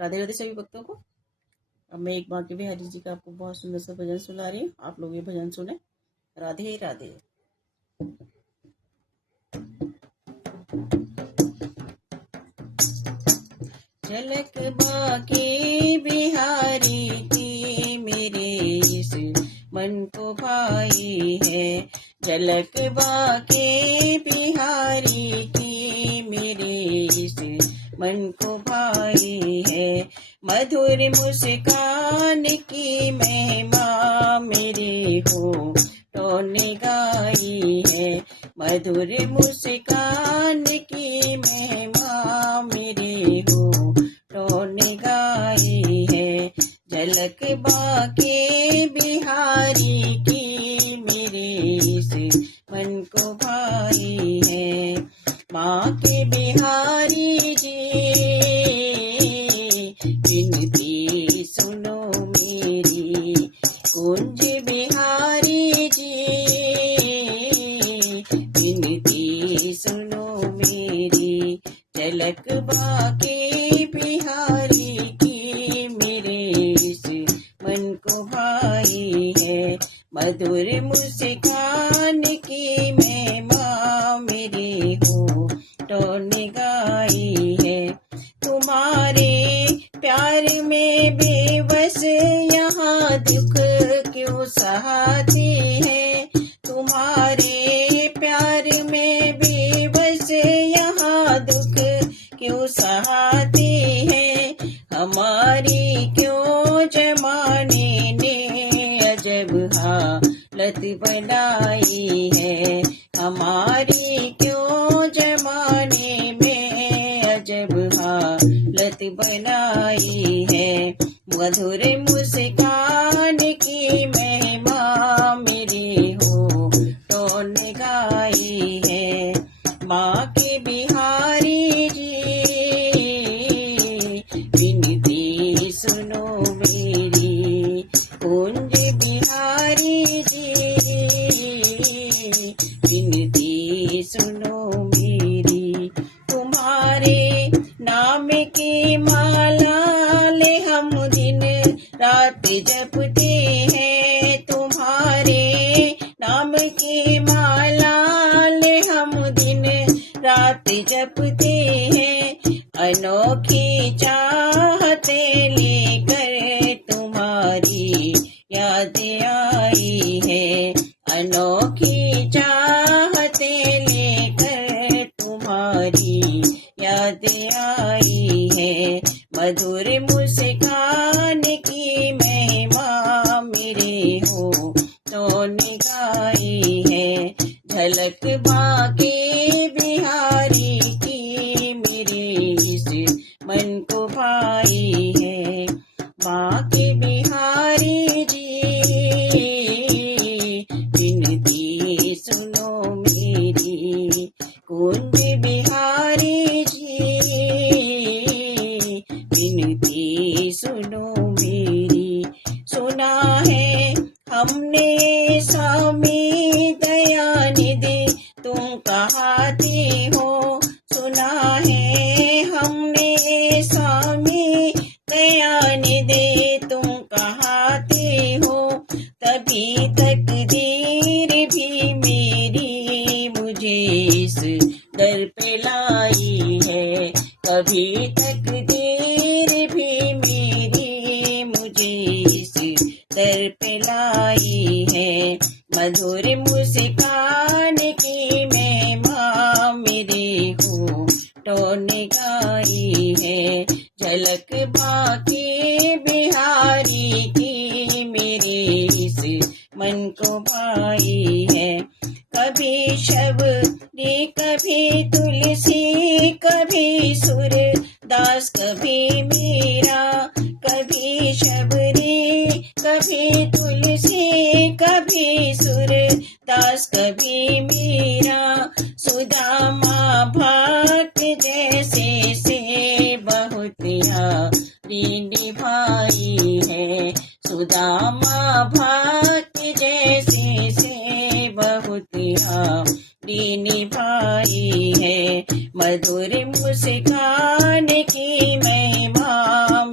राधे राधे सभी भक्तों को। अब मैं एक बांके बिहारी जी का आपको बहुत सुंदर सा भजन सुना रही हूँ, आप लोग ये भजन सुने। राधे राधे। झलक बांके बिहारी की मेरे इस मन को भाई है। झलक बांके बिहारी की मेरे इस मन को भाई है। मधुर मुस्कान की महिमा मेरे होठों ने गाई है। मधुर मुस्कान की महिमा मेरे होठों ने गाई है। झलक बांके बिहारी की मेरे इस मन को भाई है। बांके बिहारी जी विनती सुनो मेरी। कुंज बिहारी जी विनती सुनो मेरी। झलक बांके बिहारी की मेरे इस मन को भाई है। मधुर मुस्कान की महिमा मेरे होठों ने गाई है। तुम्हारे प्यार में बेबस यहाँ दुख क्यों सहाते हैं। तुम्हारे प्यार में बेबस यहाँ दुख क्यों सहाते हैं। हमारी क्यों जमाने ने अजब हालत बनाई है। हमारी क्यों जमाने में अजब हालत बनाई है। मधुर मुस्कान की महिमा मेरे होठों ने गाई है। बांके बिहारी जी विनती सुनो मेरी। कुंज बिहारी जी विनती सुनो मेरी। तुम्हारे नाम की माला ले हम दिन रात जपते हैं। तुम्हारे नाम की माला ले हम दिन रात जपते हैं। अनोखी चाहते लेकर तुम्हारी याद आई है। अनोखी चाहते लेकर तुम्हारी याद आई है। मधुर मुस्कान की महिमा मेरे होठों ने गाई है। झलक बांके बिहारी की मेरे इस मन को भाई है। बांके बिहारी जी विनती सुनो मेरी। कुंज बिहारी जी विनती सुनो मेरी। सुना है हमने स्वामी दयानिधि तुम कहाते हो। सुना है हमने स्वामी दयानिधि तुम कहाते हो। तभी तकदीर भी मेरी मुझे इस दर पे लाई है। कभी तकदीर भी मेरी मुझे इस दर पे लाई है। मधुर मुस्कान की महिमा मेरे होठों ने गाई है। झलक बांके बिहारी की मेरे इस मन को भाई है। कभी शबरी कभी तुलसी कभी सूरदास कभी मीरा। कभी शबरी कभी तुलसी कभी सूरदास कभी मीरा। सुदामा भक्त जैसे से बहुत यारी निभाई है। सुदामा भक्त जैसे से बहुत यारी निभाई है। मधुर मुस्कान की महिमा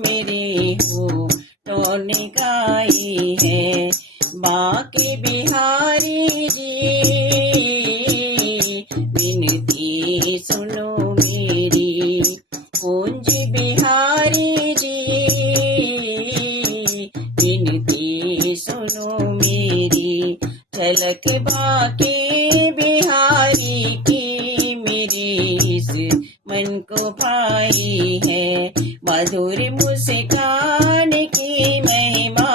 मधुर मुस्कान की महिमा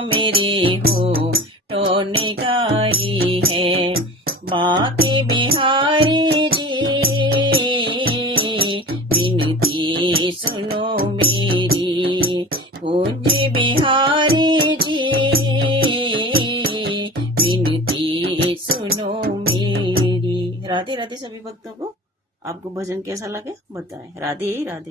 मेरी होठों ने गाई है। बांके बिहारी जी विनती सुनो मेरी, कुंज बिहारी जी विनती सुनो मेरी। राधे राधे सभी भक्तों को। आपको भजन कैसा लगे बताएं। राधे राधे।